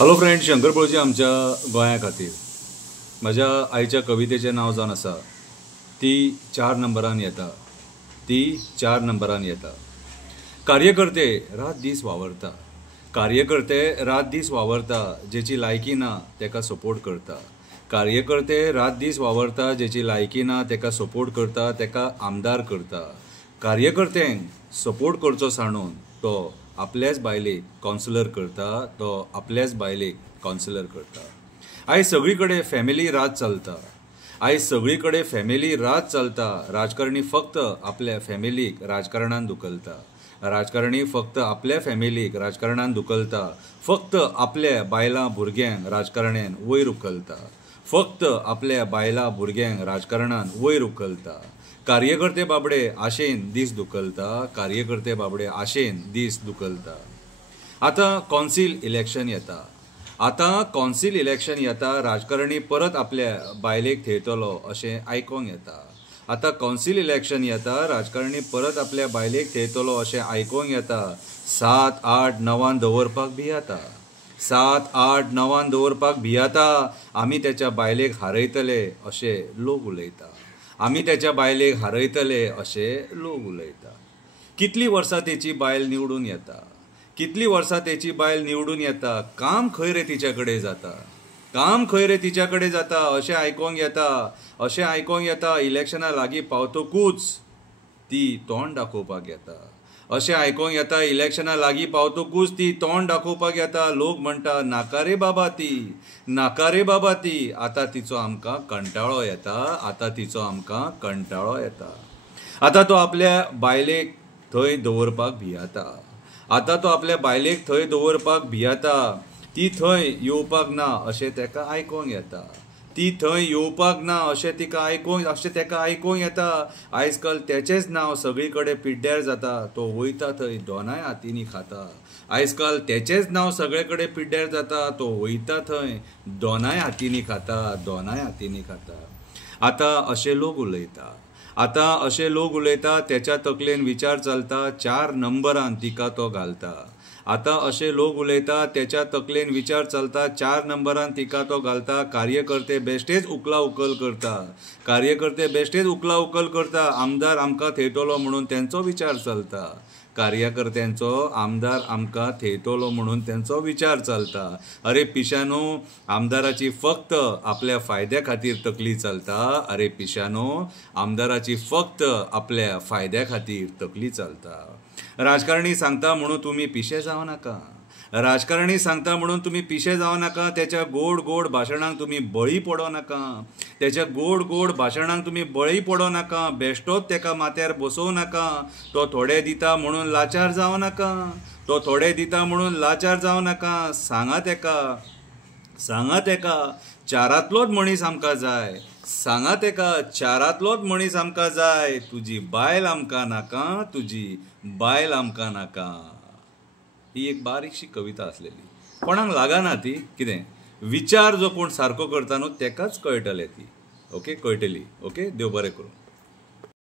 Hello friend, Shankar पळजी आमच्या गोंया खातीर म्हज्या आईच्या कवितेचें नांव जावन आसा ती 4 नंबरान येता, ती 4 नंबरान येता। कार्यकर्ते रात दीस वावरता, कार्यकर्ते रात दीस वावरता, जेची लायकी ना तेका सपोर्ट करता। कार्यकर्ते रात दीस वावरता, जेची लायकी ना तेका सपोर्ट करता, तेका आमदार करता। कार्यकर्त्यांक सपोर्ट करचो सांडून तो आपल्याच बायलेक कावन्सिलर करता, तो आपल्याच बायलेक कावन्सिलर करता। आयज सगळी कडेन फॅमिली राज चलता, आयज सगळी कडेन फॅमिली राज चलता। राजकारणी फक्त आपल्या फॅमिलीक राजकारणान धुकलता, राजकारणी फक्त आपल्या फॅमिलीक राजकारणान धुकलता, फक्त आपल्या बायलां भुरग्यांक राजकारण्यान वयर उखलता, फक्त आपल्या बायलां भुरग्यांक राजकारणान वयर उखलता। कार्यकर्ते बाबडे आशेन दीस धुकलता, कार्यकर्ते बाबडे आशेन दीस धुकलता। आतां कौन्सिल इलेक्शन येता, आतां कौन्सिल इलेक्शन येता, राजकारणी परत आपल्या बायलेक थेयतलो अशें आयकोंक येता। आतां कौन्सिल इलेक्शन येता, राजकारणी परत आपल्या बायलेक थेयतलो अशें आयकोंक येता। 7, 8, 9 दवरपाक भियाता, 7, 8, 9 दवरपाक भियाता। आमी तेच्या बायलेक हारयतले अशें लोक उलयता, आमी तेच्या बायलेक हारयतले अशें लोक उलयता। कितलीं वर्सां तेची बायल निवडून येता, कितलीं वर्सां तेची बायल निवडून येता, काम खंय रे तिच्या कडेन जाता, काम खंय रे तिच्या कडेन जाता अशें आयकोंक येता, अशें आयकोंक येता। इलेक्शना लागीं पावतकूच ती तोंड दाखोवपाक येता, अशें आयकोंक येता। इलेक्शना लागीं पावतकूच ती तोंड दाखोवपाक येता। लोक म्हणटा नाका रे बाबा ती, नाका रे बाबा ती। आतां तिचो आमकां कंटाळो येता, आतां तिचो आमकां कंटाळो येता। आतां तो आपल्या बायलेक थंय दवरपाक भियाता, आतां तो आपल्या बायलेक थंय दवरपाक भियाता। ती थंय येवपाक ना अशें तेका आयकोंक येता, ती थंय येवपाक ना अशें तेका आयकोंक येता। आयज काल तेचेंच नांव सगळी कडेन पिड्ड्यार जाता, तो वयता थंय दोनाय हातींनी खाता। आयज काल तेचेंच नांव सगळे कडेन पिड्ड्यार जाता, तो वयता थंय दोनाय हातींनी खाता, दोनाय हातींनी खाता। आतां अशें लोक उलयता, आतां अशें लोक उलयता, तेच्या तकलेन विचार चलता 4 नंबरान तिका तो घालता। आतां अशें लोक उलयता, तेच्या तकलेन विचार चलता 4 नंबरान तिका तो घालता। कार्यकर्ते बेश्टेच उखला उखल करता, कार्यकर्ते बेश्टेच उखला उखल करता। आमदार आमकां थेयतलो म्हणून तेंचो विचार चलता, कार्यकर्त्यांचो आमदार आमकां थेयतलो म्हणून तेंचो विचार चलता। अरे पिशानो, आमदाराची फक्त आपल्या फायद्या खातीर तकली चलता, अरे पिशानो, आमदाराची फक्त आपल्या फायद्या खातीर तकली चलता। राजकारणी सांगता म्हणून तुमी पिशे जावं नाका, राजकारणी सांगता म्हणून तुमी पिशे जावं नाका। तेच्या गोड गोड भाशणांक तुमी बळी पडो नाका, तेच्या गोड गोड भाशणांक तुमी बळी पडो नाका। बेश्टोच तेका माथ्यार बसोवं नाका, तो थोडे दिता म्हणून लाचार जावं नाका, तो थोडे दिता म्हणून लाचार जावं नाका। सांगा तेका, सांगा तेका, 4तलोच मनीस आमकां जाय, सांगा तेका 4तलोच मनीस आमकां जाय। तुजी बायल आमकां नाका, तुजी बायल आमकां नाका। ही एक बारीकशी कविता आसलेली, कोणाक लागना ती, कितें विचार जो कोण सारको करता न्हू तेकाच कळटले ती, ओके, कळटली। ओके, देव बरें करूं।